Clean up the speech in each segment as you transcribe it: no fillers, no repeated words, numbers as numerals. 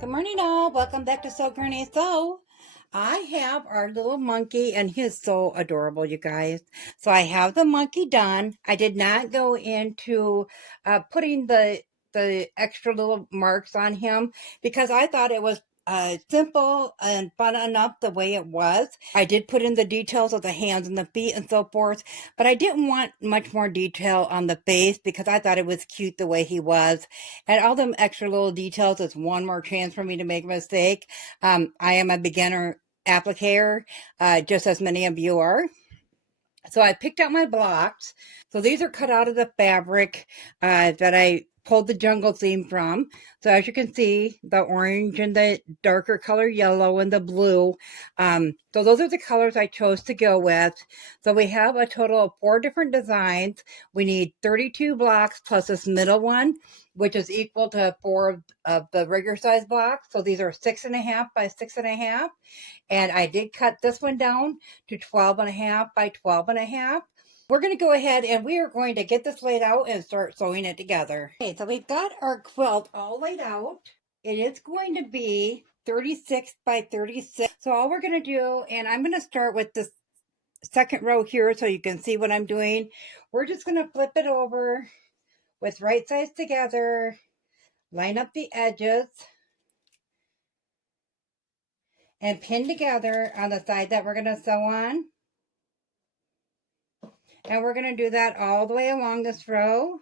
Good morning, all. Welcome back to Sew Granny Sew. I have our little monkey, and he is so adorable, you guys. So I have the monkey done. I did not go into putting the extra little marks on him because I thought it was simple and fun enough the way it was. I did put in the details of the hands and the feet and so forth, but I didn't want much more detail on the face because I thought it was cute the way he was. And all them extra little details is one more chance for me to make a mistake. I am a beginner applicator, just as many of you are. So I picked out my blocks. So these are cut out of the fabric that I pulled the jungle theme from. So as you can see, the orange and the darker color yellow and the blue. So those are the colors I chose to go with. So we have a total of 4 different designs. We need 32 blocks plus this middle one, which is equal to 4 of the regular size blocks. So these are 6.5 by 6.5. And I did cut this one down to 12.5 by 12.5. We're going to go ahead and we are going to get this laid out and start sewing it together. Okay, so we've got our quilt all laid out. It is going to be 36 by 36. So all we're going to do, and I'm going to start with this second row here so you can see what I'm doing. We're just going to flip it over with right sides together, line up the edges, and pin together on the side that we're going to sew on. And we're going to do that all the way along this row.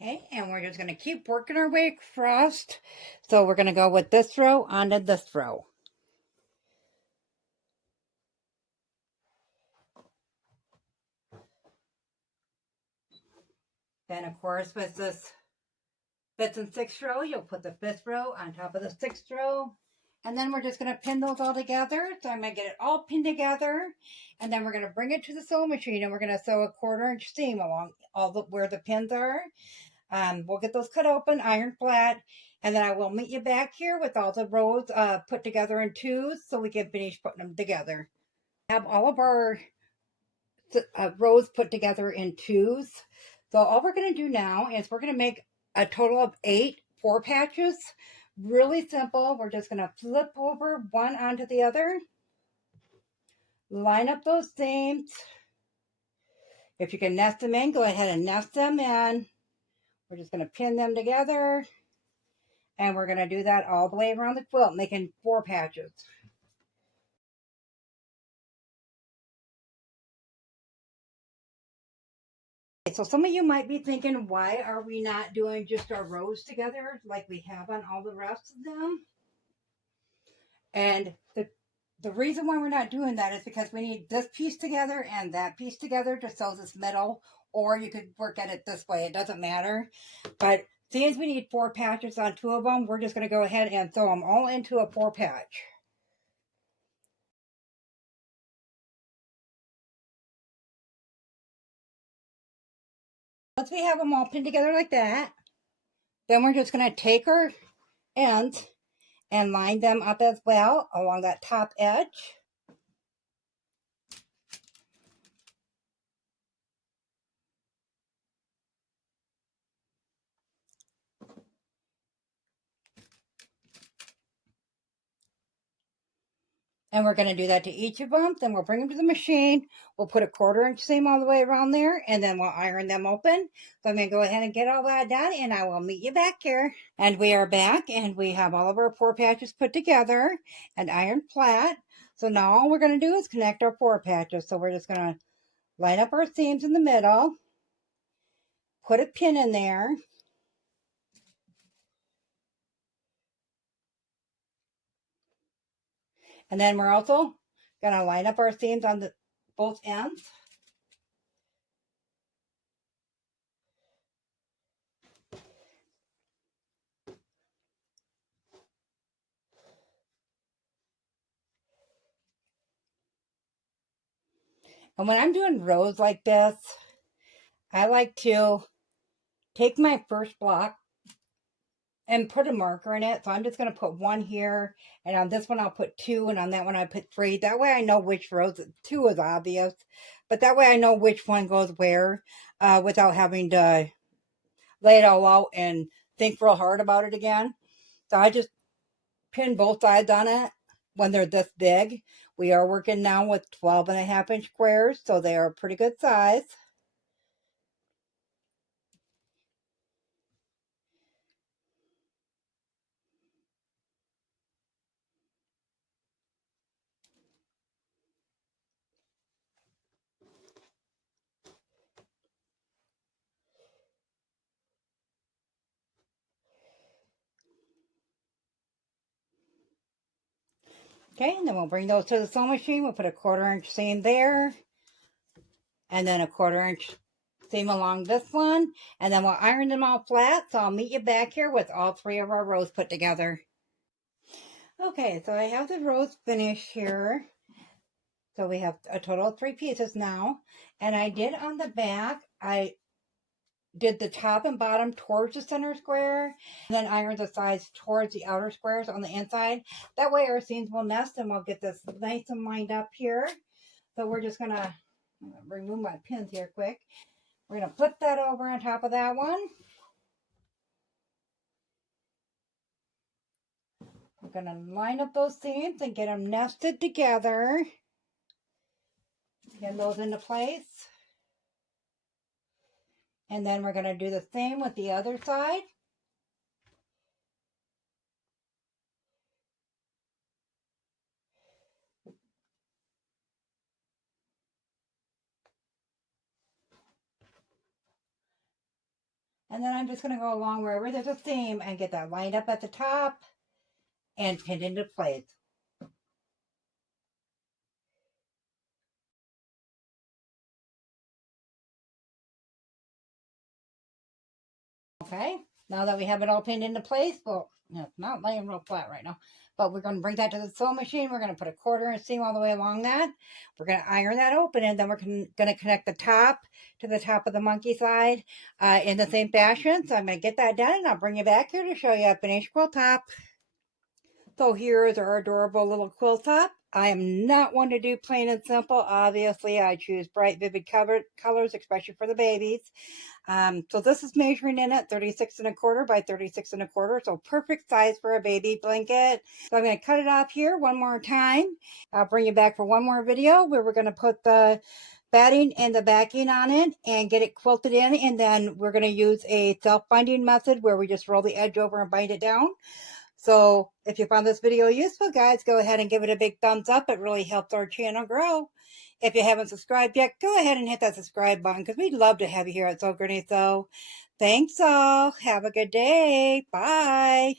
Okay, and we're just going to keep working our way across. So we're going to go with this row onto this row. Then, of course, with this 5th and 6th row, you'll put the 5th row on top of the 6th row. And then we're just going to pin those all together. So I'm going to get it all pinned together. And then we're going to bring it to the sewing machine and we're going to sew a 1/4-inch seam along all the where the pins are. We'll get those cut open, iron flat, and then I will meet you back here with all the rows put together in 2s so we can finish putting them together. Have all of our rows put together in 2s. So all we're going to do now is we're going to make a total of 8 4 patches. Really simple. We're just going to flip over one onto the other. Line up those seams. If you can nest them in, go ahead and nest them in. We're just going to pin them together. And we're going to do that all the way around the quilt, making 4 patches. So some of you might be thinking, why are we not doing just our rows together like we have on all the rest of them? And the reason why we're not doing that is because we need this piece together and that piece together to sew this middle, or you could work at it this way. It doesn't matter. But since we need 4 patches on 2 of them, we're just going to go ahead and sew them all into a 4 patch. Once we have them all pinned together like that, then we're just going to take our ends and line them up as well along that top edge. And we're going to do that to each of them. Then we'll bring them to the machine. We'll put a 1/4-inch seam all the way around there, and then we'll iron them open. So I'm going to go ahead and get all that done, and I will meet you back here. And we are back, and we have all of our 4 patches put together and ironed flat. So now all we're going to do is connect our 4 patches. So we're just going to line up our seams in the middle, put a pin in there, and then we're also going to line up our seams on the both ends. And when I'm doing rows like this, I like to take my first block and put a marker in it. So I'm just going to put one here, and on this one I'll put 2, and on that one I put 3. That way I know which rows. 2 is obvious, but that way I know which one goes where, without having to lay it all out and think real hard about it again. So I just pin both sides on it when they're this big. We are working now with 12.5-inch squares, so they are a pretty good size. Okay, and then we'll bring those to the sewing machine. We'll put a 1/4-inch seam there, and then a 1/4-inch seam along this one, and then we'll iron them all flat. So I'll meet you back here with all 3 of our rows put together. Okay, so I have the rows finished here. So we have a total of 3 pieces now, and I did on the back, I did the top and bottom towards the center square, and then ironed the sides towards the outer squares on the inside. That way our seams will nest and we'll get this nice and lined up here. So we're just gonna remove my pins here quick. We're gonna flip that over on top of that one. We're gonna line up those seams and get them nested together. Get those into place. And then we're gonna do the same with the other side. And then I'm just going to go along wherever there's a seam and get that lined up at the top and pinned into place. Okay, now that we have it all pinned into place, well, it's not laying real flat right now, but we're going to bring that to the sewing machine. We're going to put a 1/4-inch seam all the way along that. We're going to iron that open, and then we're going to connect the top to the top of the monkey side in the same fashion. So I'm going to get that done, and I'll bring you back here to show you a finished quilt top. So here is our adorable little quilt top. I am not one to do plain and simple. Obviously, I choose bright, vivid colors, especially for the babies. So this is measuring in at 36.25 by 36.25. So perfect size for a baby blanket. So I'm going to cut it off here one more time. I'll bring you back for one more video where we're going to put the batting and the backing on it and get it quilted in. And then we're going to use a self-binding method where we just roll the edge over and bind it down. So if you found this video useful, guys, go ahead and give it a big thumbs up. It really helps our channel grow. If you haven't subscribed yet, go ahead and hit that subscribe button because we'd love to have you here at Sew Granny Sew. Thanks all. Have a good day. Bye.